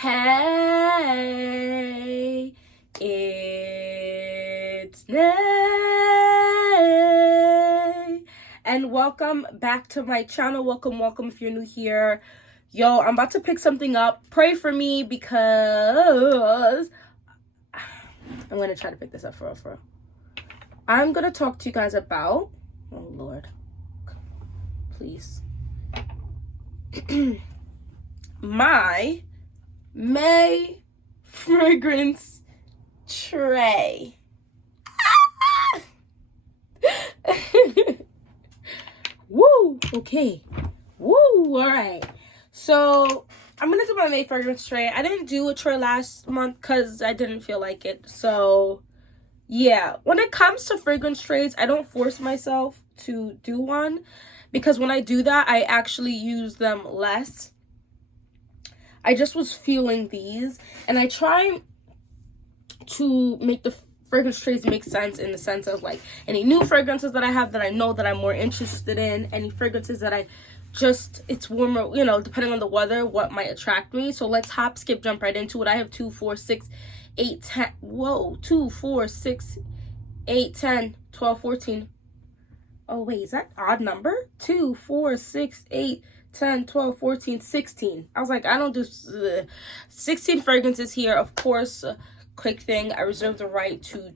Hey, it's Nay, and welcome back to my channel. Welcome if you're new here. Yo, I'm about to pick something up. Pray for me because I'm gonna try to pick this up for real. I'm gonna talk to you guys about, oh Lord, please, my May fragrance tray. Woo, okay. Woo, all right. So I'm gonna do my May fragrance tray. I didn't do a tray last month because I didn't feel like it. So yeah, when it comes to fragrance trays, I don't force myself to do one because when I do that, I actually use them less. I just was feeling these, and I try to make the fragrance trays make sense in the sense of like any new fragrances that I have that I know that I'm more interested in, any fragrances that I just, it's warmer, you know, depending on the weather, what might attract me. So let's hop, skip, jump right into it. I have 2, 4, 6, 8, 10, whoa, 2, 4, 6, 8, 10, 12, 14. Oh wait, is that odd number? 2, 4, 6, 8, 10, 12, 14, 16. I was like, I don't do 16 fragrances here. Of course, quick thing, I reserve the right to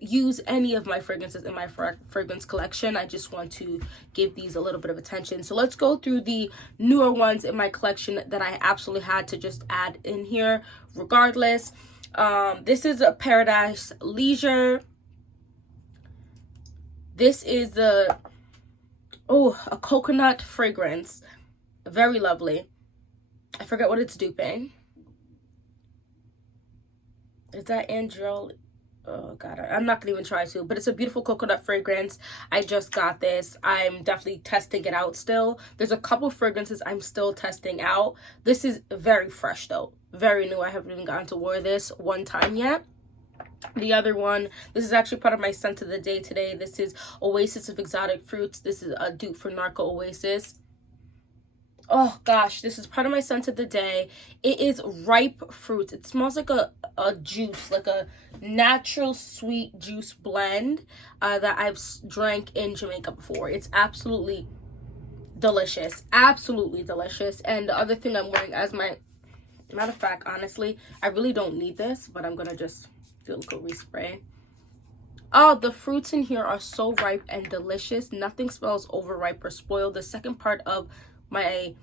use any of my fragrances in my fragrance collection. I just want to give these a little bit of attention. So let's go through the newer ones in my collection that I absolutely had to just add in here regardless. This is a Paradise Leisure. This is a coconut fragrance. Very lovely. I forget what it's duping. Is that Angel? Oh god, I'm not gonna even try to, but it's a beautiful coconut fragrance. I just got this. I'm definitely testing it out still. There's a couple fragrances I'm still testing out. This is very fresh though, very new. I haven't even gotten to wear this one time yet. The other one, this is actually part of my scent of the day today. This is Oasis of Exotic Fruits. This is a dupe for Narco Oasis. Oh gosh, this is part of my scent of the day. It is ripe fruits. It smells like a juice, like a natural sweet juice blend that I've drank in Jamaica before. It's absolutely delicious. Absolutely delicious. And the other thing I'm wearing as my, matter of fact, honestly, I really don't need this, but I'm gonna just do a little respray. Oh, the fruits in here are so ripe and delicious. Nothing smells overripe or spoiled. The second part of my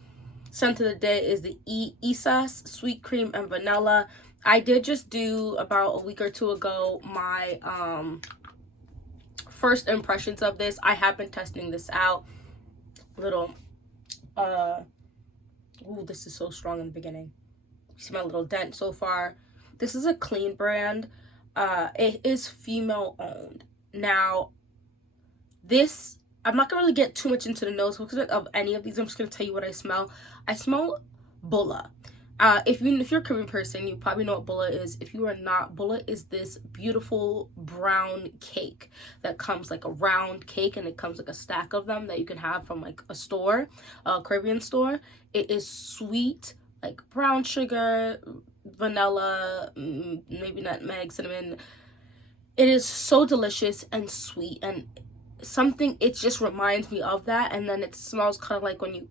scent of the day is the Isas sweet cream and vanilla. I did just do about a week or two ago my first impressions of this. I have been testing this out. Little this is so strong in the beginning. You see my little dent so far. This is a clean brand. It is female owned. Now this, I'm not gonna really get too much into the nose of any of these. I'm just gonna tell you what I smell. I smell bulla. If you're a Caribbean person, you probably know what bulla is. If you are not, bulla is this beautiful brown cake that comes like a round cake, and it comes like a stack of them that you can have from like a store, a Caribbean store. It is sweet, like brown sugar, vanilla, maybe nutmeg, cinnamon. It is so delicious and sweet, and something, it just reminds me of that. And then it smells kind of like when you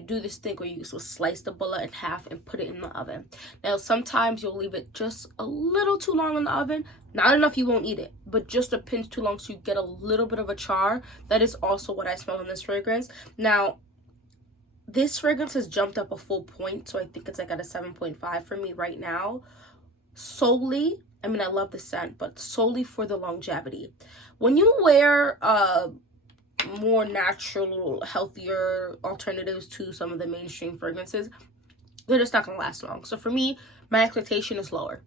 do this thing where you slice the bulla in half and put it in the oven. Now sometimes you'll leave it just a little too long in the oven, not enough you won't eat it, but just a pinch too long so you get a little bit of a char. That is also what I smell in this fragrance. Now this fragrance has jumped up a full point, so I think it's like at a 7.5 for me right now. Solely, I mean, I love the scent, but solely for the longevity. When you wear more natural, healthier alternatives to some of the mainstream fragrances, they're just not gonna last long. So for me, my expectation is lower.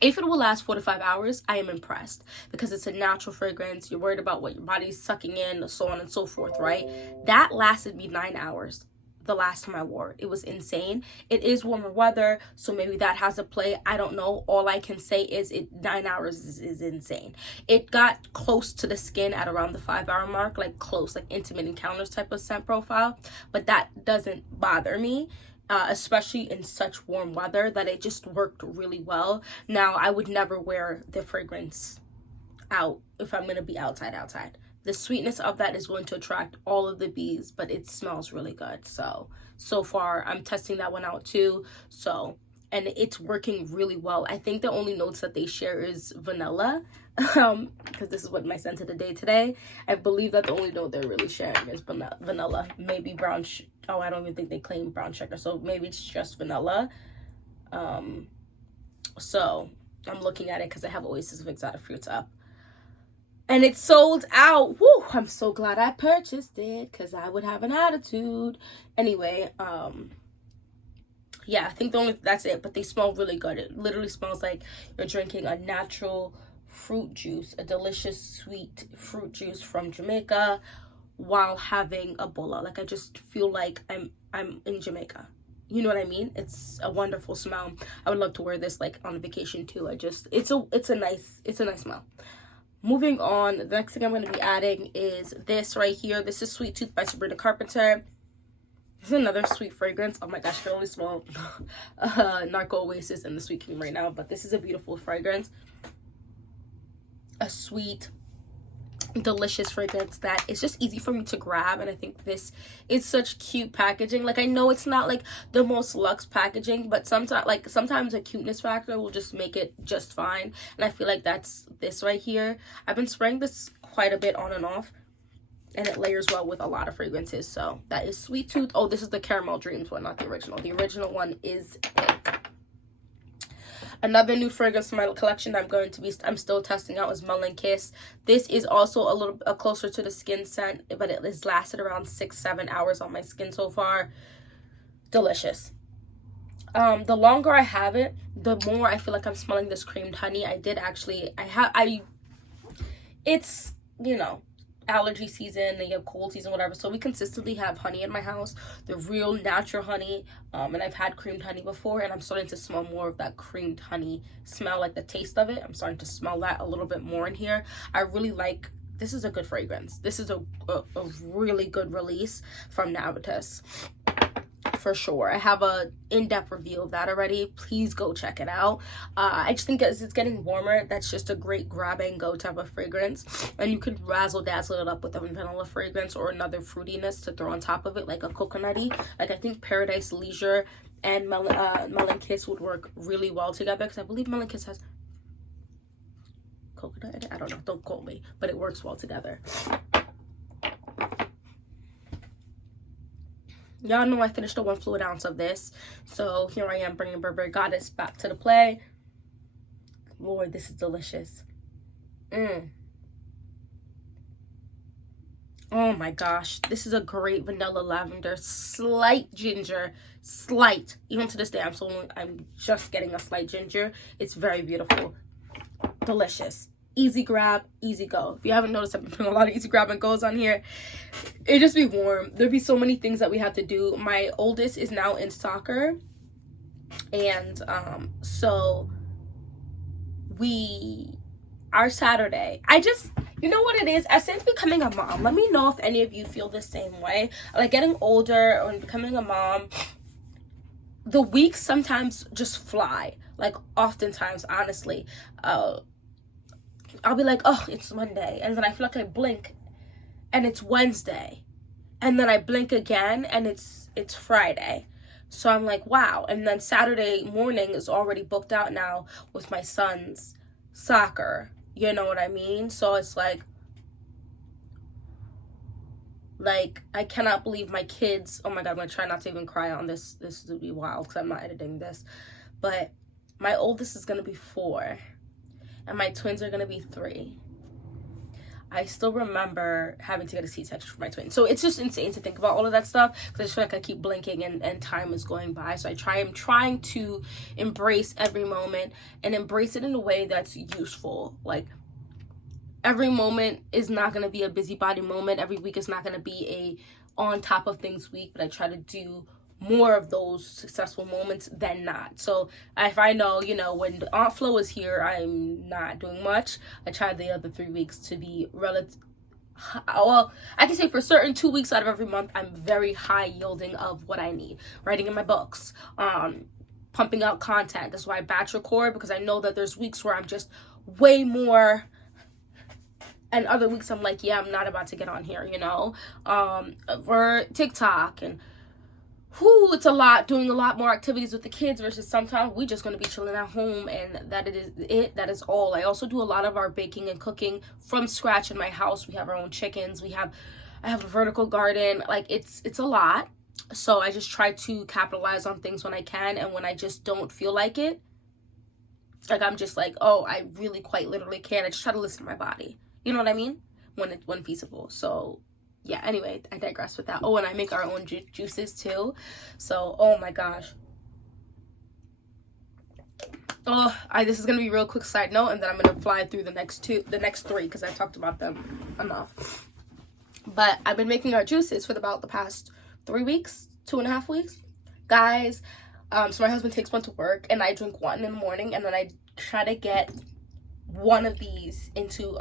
If it will last 4 to 5 hours, I am impressed because it's a natural fragrance. You're worried about what your body's sucking in, so on and so forth, right? That lasted me 9 hours. the last time I wore it. It was insane. It is warmer weather, so maybe that has a play. I don't know. All I can say is 9 hours is insane. It got close to the skin at around the 5-hour mark, like close, like intimate encounters type of scent profile, but that doesn't bother me. Especially in such warm weather, that it just worked really well. Now, I would never wear the fragrance out if I'm going to be outside. The sweetness of that is going to attract all of the bees, but it smells really good. So far, I'm testing that one out too. And it's working really well. I think the only notes that they share is vanilla, because this is what my scent of the day today. I believe that the only note they're really sharing is vanilla. Maybe brown. I don't even think they claim brown sugar, so maybe it's just vanilla. So I'm looking at it because I have Oasis of Exotic Fruits up. And it's sold out. Woo! I'm so glad I purchased it because I would have an attitude. Anyway, yeah, I think that's it. But they smell really good. It literally smells like you're drinking a natural fruit juice, a delicious sweet fruit juice from Jamaica, while having a bola. Like, I just feel like I'm in Jamaica. You know what I mean? It's a wonderful smell. I would love to wear this like on vacation too. It's a nice smell. Moving on, the next thing I'm going to be adding is this right here. This is Sweet Tooth by Sabrina Carpenter. This is another sweet fragrance. Oh my gosh, I can only smell Narco Oasis and the Sweet Cream right now. But this is a beautiful fragrance. A sweet, delicious fragrance that is just easy for me to grab. And I think this is such cute packaging. Like, I know it's not like the most luxe packaging, but sometimes a cuteness factor will just make it just fine. And I feel like that's this right here. I've been spraying this quite a bit on and off, and it layers well with a lot of fragrances. So that is Sweet Tooth. Oh, this is the Caramel Dreams one, not the original. The original one is pink. Another new fragrance from my collection that I'm still testing out is Melon Kiss. This is also a little closer to the skin scent, but it has lasted around 6-7 hours on my skin so far. Delicious. The longer I have it, the more I feel like I'm smelling this creamed honey. It's, you know, allergy season, they have cold season, whatever, so we consistently have honey in my house, the real natural honey, and I've had creamed honey before, and I'm starting to smell more of that creamed honey smell, like the taste of it. I'm starting to smell that a little bit more in here. I really like, this is a good fragrance. This is a really good release from Navitas, for sure. I have a in-depth review of that already. Please go check it out. I just think as it's getting warmer, that's just a great grab and go type of fragrance, and you could razzle dazzle it up with a vanilla fragrance or another fruitiness to throw on top of it, like a coconutty. Like, I think Paradise Leisure and Melon Kiss would work really well together, because I believe Melon Kiss has coconut in it. I don't know, don't quote me, but it works well together. Y'all know I finished the 1 fluid ounce of this, so here I am bringing Burberry Goddess back to the play. Lord, this is delicious. Oh my gosh, this is a great vanilla lavender, slight ginger, slight. Even to this day, I'm just getting a slight ginger. It's very beautiful, delicious. Easy grab, easy go. If you haven't noticed, I've been putting a lot of easy grab and goes on here. It just be warm. There'd be so many things that we have to do. My oldest is now in soccer, and so our Saturday, you know what it is, as since becoming a mom, let me know if any of you feel the same way. Like, getting older and becoming a mom, the weeks sometimes just fly. Like, oftentimes, honestly, I'll be like, oh, it's Monday, and then I feel like I blink and it's Wednesday, and then I blink again and it's Friday. So I'm like, wow. And then Saturday morning is already booked out now with my son's soccer, you know what I mean? So it's like I cannot believe my kids. Oh my god, I'm gonna try not to even cry on this will be wild because I'm not editing this, but my oldest is gonna be 4 and my twins are gonna be 3. I still remember having to get a C-section for my twins. So it's just insane to think about all of that stuff, because I just feel like I keep blinking and time is going by. So I'm trying to embrace every moment and embrace it in a way that's useful. Like, every moment is not going to be a busybody moment. Every week is not going to be on top of things week, but I try to do more of those successful moments than not. So if I know, you know, when Aunt Flo is here, I'm not doing much. I try the other 3 weeks to be relative. Well, I can say for certain 2 weeks out of every month, I'm very high yielding of what I need. Writing in my books, pumping out content. That's why I batch record, because I know that there's weeks where I'm just way more, and other weeks I'm like, yeah, I'm not about to get on here, you know, for TikTok. And it's a lot, doing a lot more activities with the kids versus sometimes we just going to be chilling at home, and that is all. I also do a lot of our baking and cooking from scratch in my house. We have our own chickens. I have a vertical garden. Like, it's a lot. So I just try to capitalize on things when I can, and when I just don't feel like it, like I'm just like, oh, I really quite literally can't, I just try to listen to my body. You know what I mean? When feasible. So yeah, anyway, I digress with that. Oh, and I make our own juices too. So, oh my gosh. Oh, this is gonna be a real quick side note, and then I'm gonna fly through the next three, because I talked about them enough. But I've been making our juices for about the past 3 weeks, 2.5 weeks, guys. So my husband takes one to work, and I drink one in the morning, and then I try to get one of these into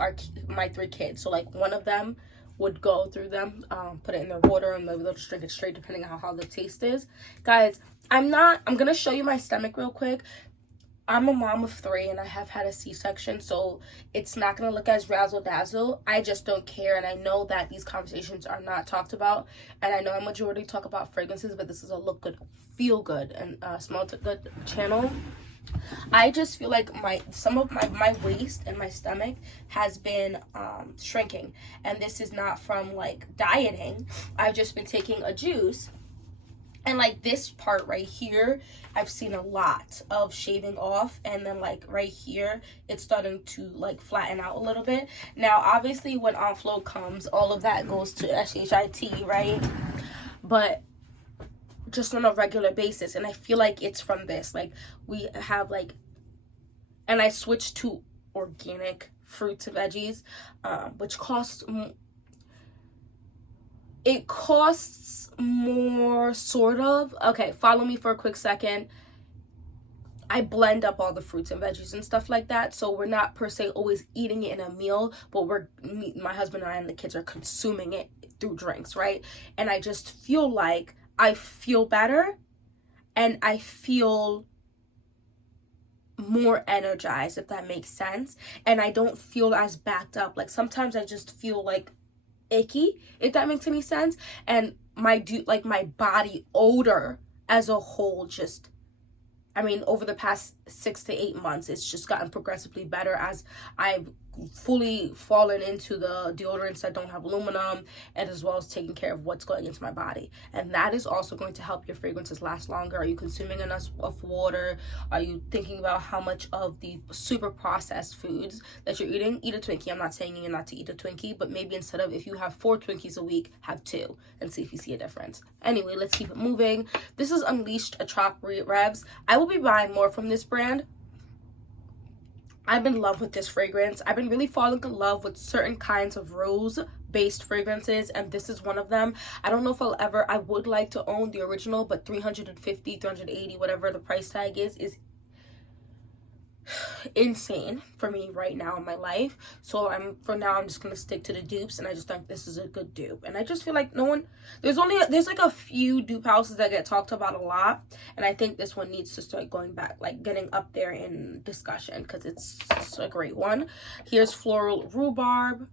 my 3 kids. So like one of them would go through them, put it in their water, and they'll just drink it straight, depending on how the taste is. Guys, I'm gonna show you my stomach real quick. I'm a mom of 3, and I have had a C-section, so it's not gonna look as razzle-dazzle. I just don't care, and I know that these conversations are not talked about, and I know a majority talk about fragrances, but this is a look good, feel good, and smell good channel. I just feel like some of my waist and my stomach has been shrinking, and this is not from like dieting. I've just been taking a juice, and like this part right here, I've seen a lot of shaving off, and then like right here, it's starting to like flatten out a little bit. Now obviously when Aunt Flo comes, all of that goes to SHIT, right? But just on a regular basis, and I feel like it's from this. Like, we have like, and I switched to organic fruits and veggies, which costs more, sort of. Okay, follow me for a quick second. I blend up all the fruits and veggies and stuff like that, so we're not per se always eating it in a meal, but my husband and I and the kids are consuming it through drinks, right? And I just feel like I feel better, and I feel more energized, if that makes sense. And I don't feel as backed up. Like, sometimes I just feel like icky, if that makes any sense. And my body odor as a whole, just, I mean, over the past 6 to 8 months, it's just gotten progressively better as I've fully fallen into the deodorants that don't have aluminum, and as well as taking care of what's going into my body. And that is also going to help your fragrances last longer. Are you consuming enough of water? Are you thinking about how much of the super processed foods that you're eating? Eat a Twinkie. I'm not saying you're not to eat a Twinkie, but maybe instead of, if you have 4 Twinkies a week, have 2 and see if you see a difference. Anyway, let's keep it moving. This is Unleashed Attract Revs. I will be buying more from this brand. I'm in love with this fragrance. I've been really falling in love with certain kinds of rose-based fragrances, and this is one of them. I don't know if I would like to own the original, but $350, $380, whatever the price tag is insane for me right now in my life. So for now I'm just gonna stick to the dupes, and I just think this is a good dupe. And I just feel like there's like a few dupe houses that get talked about a lot, and I think this one needs to start going back, like getting up there in discussion, because it's a great one. Here's Floral Rhubarb.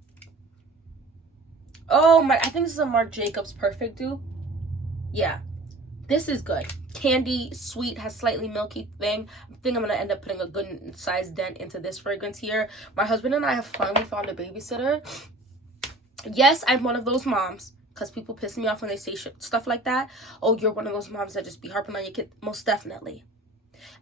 Oh my, I think this is a Marc Jacobs Perfect dupe. Yeah, this is good. Candy, sweet, has slightly milky thing. I think I'm gonna end up putting a good sized dent into this fragrance here. My husband and I have finally found a babysitter. Yes, I'm one of those moms, because people piss me off when they say stuff like that. Oh, you're one of those moms that just be harping on your kid. Most definitely.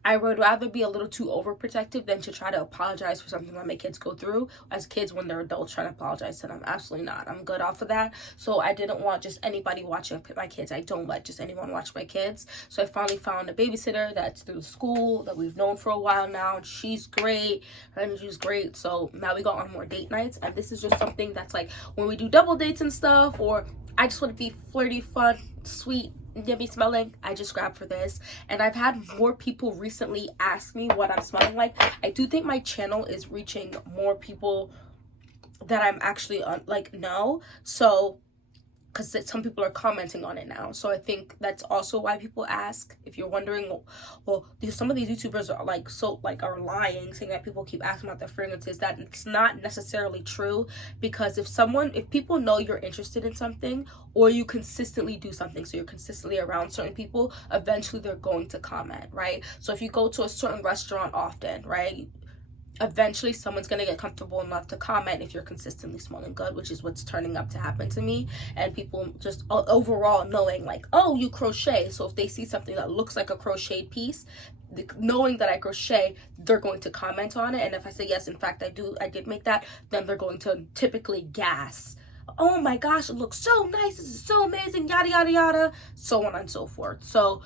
I would rather be a little too overprotective than to try to apologize for something that my kids go through as kids when they're adults trying to apologize to them. Absolutely not. I'm good off of that. So I didn't want just anybody watching my kids. I don't let just anyone watch my kids. So I finally found a babysitter that's through school that we've known for a while now. And she's great. Her energy's great. So now we go on more date nights. And this is just something that's like when we do double dates and stuff, or I just want to be flirty, fun, sweet, yummy smelling, I just grabbed for this. And I've had more people recently ask me what I'm smelling like. I do think my channel is reaching more people that I'm actually know. So because some people are commenting on it now, so I think that's also why people ask. If you're wondering, well, some of these YouTubers are are lying, saying that people keep asking about their fragrances. That it's not necessarily true, because if people know you're interested in something, or you consistently do something, so you're consistently around certain people, eventually they're going to comment, right? So if you go to a certain restaurant often, right, eventually someone's gonna get comfortable enough to comment if you're consistently smelling good, which is what's turning up to happen to me. And people just overall knowing like, oh, you crochet, so if they see something that looks like a crocheted piece, knowing that I crochet, they're going to comment on it. And if I say yes, in fact I did make that, then they're going to typically gas, oh my gosh, it looks so nice, this is so amazing, yada yada yada, so on and so forth. So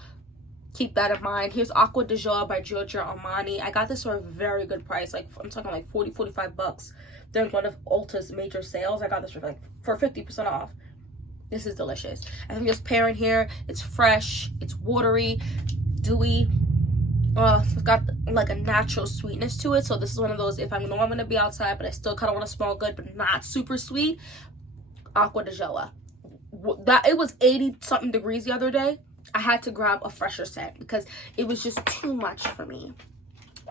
keep that in mind. Here's Acqua di Gio by Giorgio Armani. I got this for a very good price. Like, I'm talking like 40-45 bucks during one of Ulta's major sales. I got this for 50% off. This is delicious. I think this pair in here, it's fresh, it's watery, dewy. It's got like a natural sweetness to it. So this is one of those, if I know I'm gonna be outside, but I still kind of want to smell good, but not super sweet, Acqua di Gio. It was 80 something degrees the other day. I had to grab a fresher scent because it was just too much for me.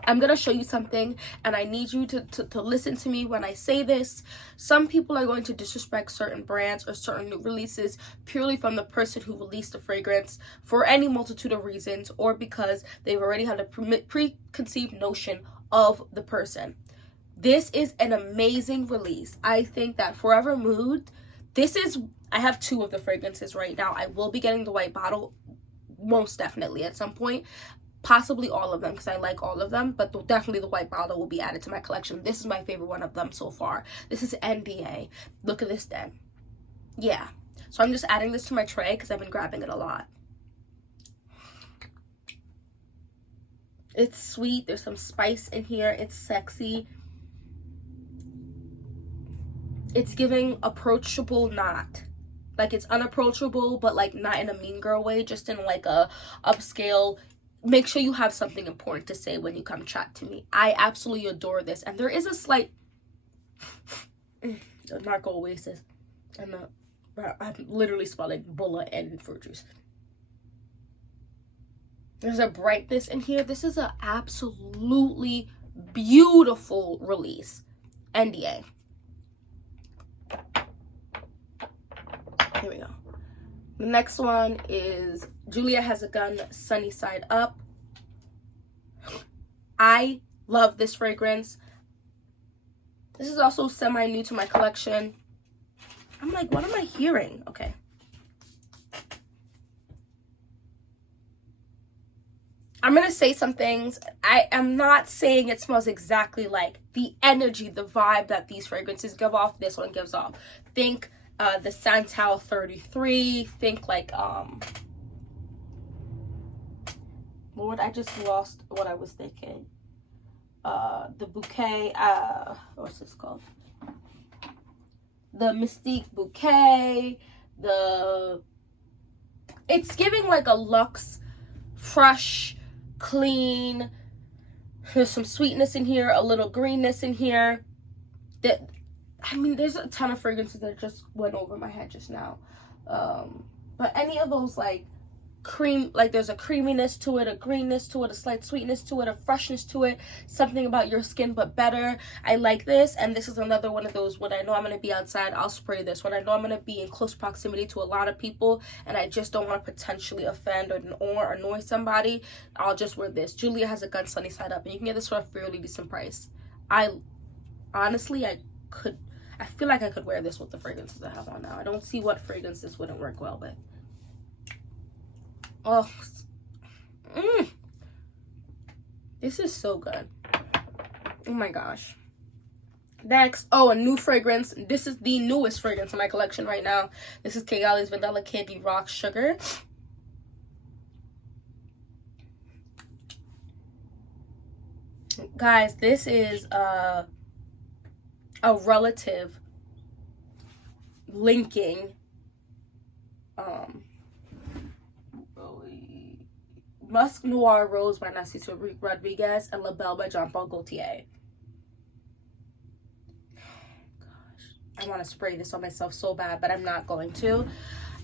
I'm going to show you something, and I need you to listen to me when I say this. Some people are going to disrespect certain brands or certain new releases purely from the person who released the fragrance for any multitude of reasons, or because they've already had a preconceived notion of the person. This is an amazing release. I think that Forever Mood, I have 2 of the fragrances right now. I will be getting the white bottle most definitely at some point, possibly all of them, because I like all of them, but definitely the white bottle will be added to my collection. This is my favorite one of them so far. This is NDA. Look at this then. Yeah, so I'm just adding this to my tray because I've been grabbing it a lot. It's sweet, there's some spice in here, it's sexy, it's giving approachable, not like it's unapproachable, but like not in a mean girl way, just in like a upscale, make sure you have something important to say when you come chat to me. I absolutely adore this. And there is a slight narco oasis, and I'm literally smelling Bulla and fruit juice. There's a brightness in here. This is an absolutely beautiful release. NDA. Here we go. The next one is Julia Has a Gun, Sunny Side Up. I love this fragrance. This is also semi-new to my collection. I'm like, what am I hearing? Okay. I'm going to say some things. I am not saying it smells exactly like the energy, the vibe that these fragrances give off. This one gives off. Think the Santal 33, think like Lord, I just lost what I was thinking. The Bouquet, what's this called? The Mystique Bouquet, it's giving like a luxe, fresh, clean. There's some sweetness in here, a little greenness in here. There's a ton of fragrances that just went over my head just now. But any of those like cream, like there's a creaminess to it, a greenness to it, a slight sweetness to it, a freshness to it, something about your skin but better. I like this. And this is another one of those, when I know I'm going to be outside, I'll spray this. When I know I'm going to be in close proximity to a lot of people and I just don't want to potentially offend or annoy somebody, I'll just wear this. Julia Has a Gun, Sunny Side Up, and you can get this for a fairly decent price. Honestly, I feel like I could wear this with the fragrances I have on now. I don't see what fragrances wouldn't work well with. Oh, this is so good. Oh my gosh. Next, a new fragrance. This is the newest fragrance in my collection right now. This is Kigali's Vanilla Candy Rock Sugar. Guys, this is a relative linking Musk Noir Rose by Narciso Rodriguez, and La Belle by Jean Paul Gaultier. Gosh, I want to spray this on myself so bad, but I'm not going to.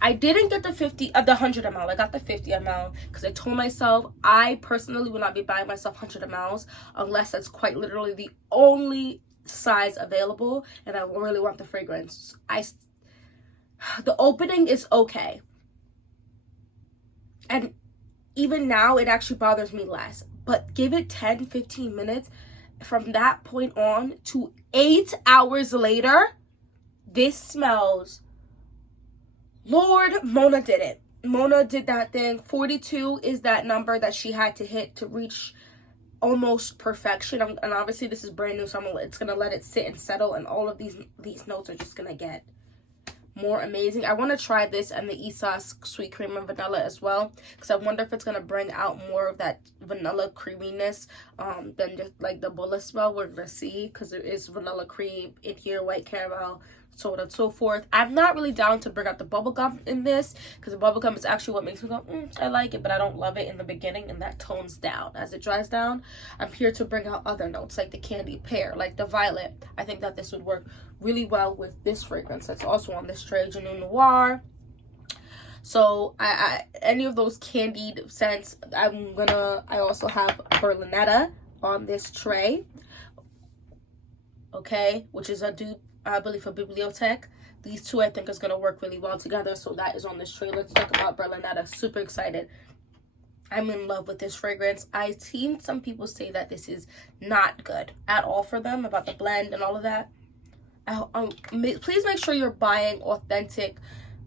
I didn't get the 100 ml. I got the 50 ml because I told myself I personally will not be buying myself 100 mls unless that's quite literally the only size available, and I really want the fragrance. The opening is okay, and even now it actually bothers me less, but give it 10-15 minutes from that point on to 8 hours later, this smells. Lord, Mona did it. Mona did that thing. 42 is that number that she had to hit to reach almost perfection. And obviously this is brand new, so it's gonna let it sit and settle, and all of these notes are just gonna get more amazing. I want to try this and the Esas sweet cream and vanilla as well, because I wonder if it's gonna bring out more of that vanilla creaminess than just like the bullet smell. We're gonna see, because there is vanilla cream in here, white caramel, so on and so forth. I'm not really down to bring out the bubblegum in this, because the bubblegum is actually what makes me go, I like it, but I don't love it in the beginning, and that tones down as it dries down. I'm here to bring out other notes like the candy pear, like the violet. I think that this would work really well with this fragrance that's also on this tray, Genuine Noir. So I any of those candied scents, I also have Berlinetta on this tray, okay, which is a dupe, I believe, for Bibliothèque. These two I think is going to work really well together, so that is on this tray. Let's talk about Berlinetta. Super excited. I'm in love with this fragrance. I've seen some people say that this is not good at all for them, about the blend and all of that. Please make sure you're buying authentic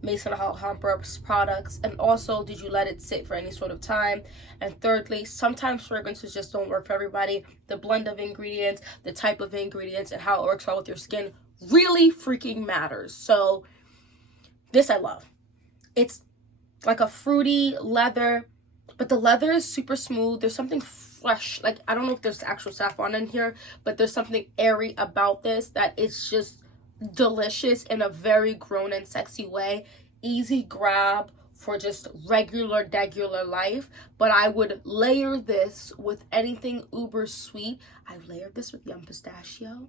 Maison Alhambra products, and also, did you let it sit for any sort of time? And thirdly, sometimes fragrances just don't work for everybody. The blend of ingredients, the type of ingredients, and how it works well with your skin really freaking matters. So this I love. It's like a fruity leather, but the leather is super smooth. There's something fresh, like I don't know if there's actual saffron in here, but there's something airy about this that is just delicious in a very grown and sexy way. Easy grab for just regular life, but I would layer this with anything uber sweet. I've layered this with Yum Pistachio.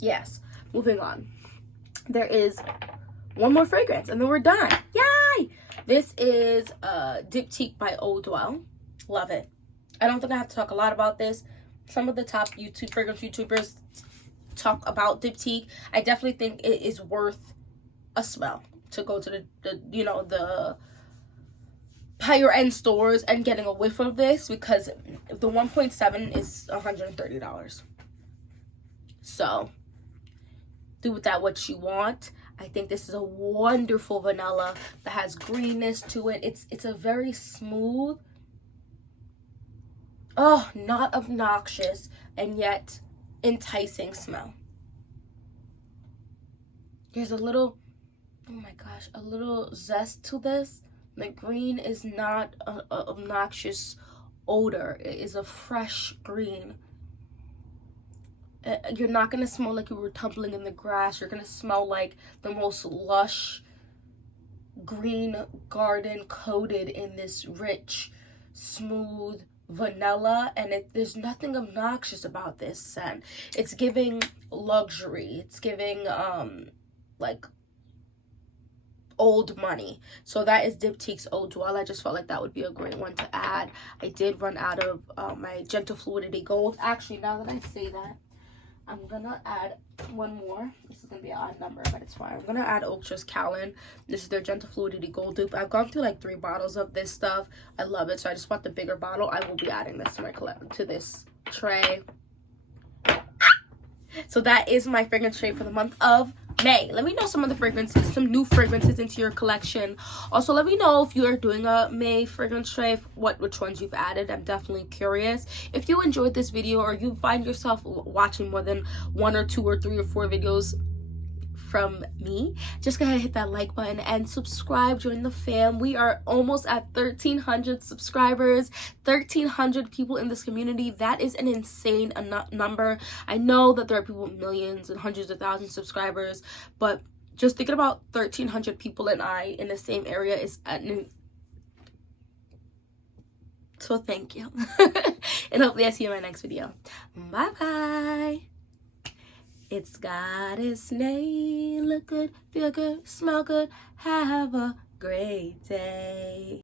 Yes, moving on. There is one more fragrance and then we're done. Yay! This is Diptyque by Eau Dwell. Love it. I don't think I have to talk a lot about this. Some of the top fragrance YouTubers talk about Diptyque. I definitely think it is worth a smell to go to the higher end stores and getting a whiff of this, because the 1.7 is $130. So do with that what you want. I think this is a wonderful vanilla that has greenness to it. It's a very smooth, not obnoxious, and yet enticing smell. There's a little, oh my gosh, a little zest to this. The green is not an obnoxious odor. It is a fresh green. You're not going to smell like you were tumbling in the grass. You're going to smell like the most lush green garden coated in this rich, smooth vanilla. And there's nothing obnoxious about this scent. It's giving luxury. It's giving like old money. So that is Diptyque's Eau Dwell. I just felt like that would be a great one to add. I did run out of my Gentle Fluidity Gold. Actually, now that I say that, I'm gonna add one more. This is gonna be an odd number, but it's fine. I'm gonna add Ultra's Callan. This is their Gentle Fluidity Gold dupe. I've gone through like 3 bottles of this stuff. I love it, so I just bought the bigger bottle. I will be adding this to this tray. So that is my fragrance tray for the month of May. Let me know some of the fragrances, some new fragrances into your collection. Also, let me know if you are doing a May fragrance tray, which ones you've added. I'm definitely curious. If you enjoyed this video, or you find yourself watching more than 1 or 2 or 3 or 4 videos from me, just go ahead and hit that like button and subscribe. Join the fam. We are almost at 1,300 subscribers, 1,300 people in this community. That is an insane number. I know that there are people with millions and hundreds of thousands of subscribers, but just thinking about 1,300 people and I in the same area is so thank you. And hopefully I see you in my next video. Bye bye. It's Goddess Nay. Look good, feel good, smell good. Have a great day.